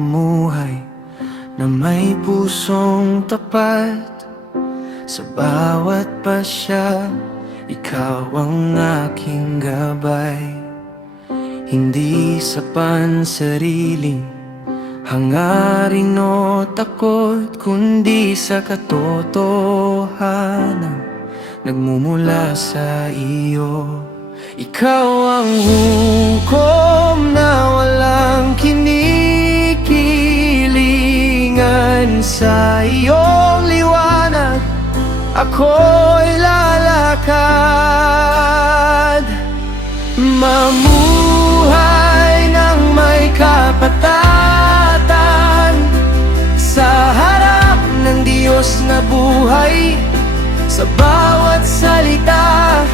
mamuhay na may pusong tapat. Sa bawat pasya, ikaw ang aking gabay. Hindi sa pansariling hangarin o takot, kundi sa katotohanan nagmumula sa iyo. Ikaw ang hukom na walang kinikilingan. Sa iyong liwanag ako'y lalakad, mamuhay ng may kapatagan sa harap ng Diyos na buhay. Sa bawat salita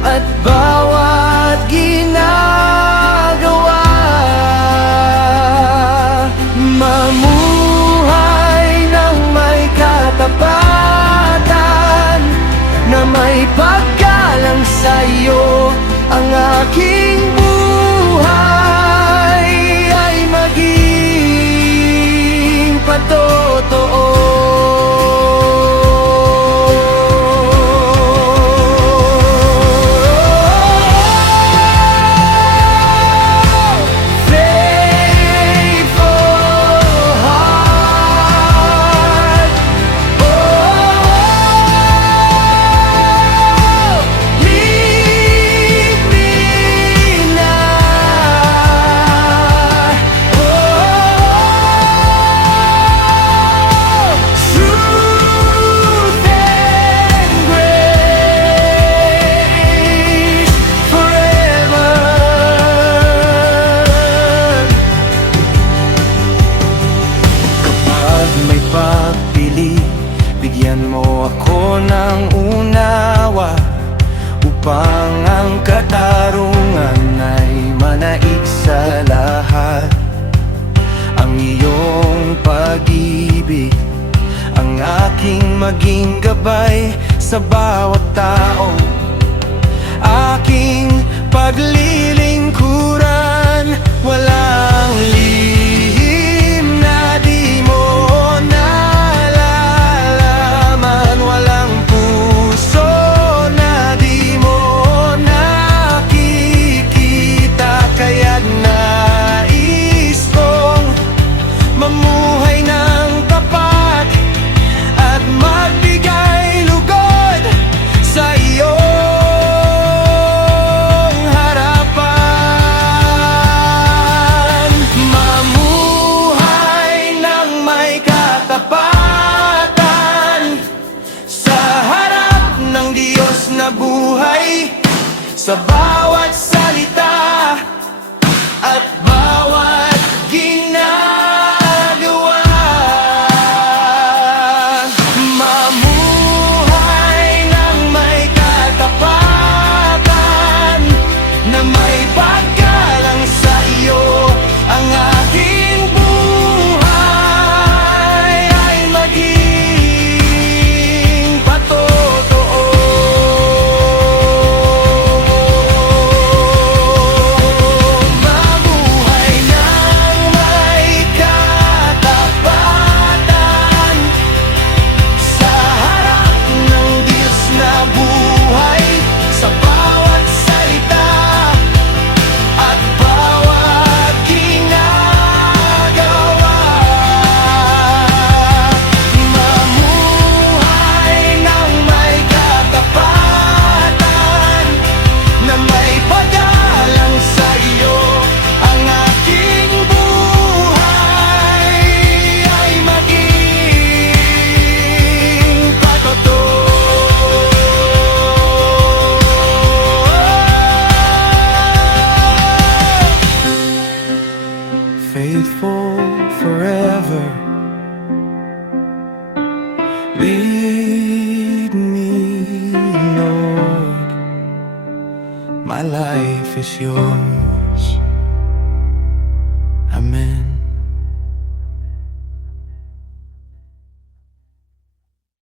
at bawat ginagawa, mamuhay ng may katapatan, na may paggalang sa iyo. Ang aking buhay ay maging patotoo. May pagpili, bigyan mo ako ng unawa, upang ang katarungan ay manaig sa lahat. Ang iyong pag-ibig ang aking maging gabay sa bawat tao, aking paglilingkuran. Walang lihim na di mo nalalaman, walang puso na di mo nakikita. Kaya't nais kong mamuhay ng tapat at magbigay lugod sa iyo. Buhay sa bawat salita at bawat ginagawa, mamuhay ng may katapatan, na may paggalang sa iyo. Ang aking buhay ay maging patotoo. Faithful forever, lead me, Lord. My life is yours.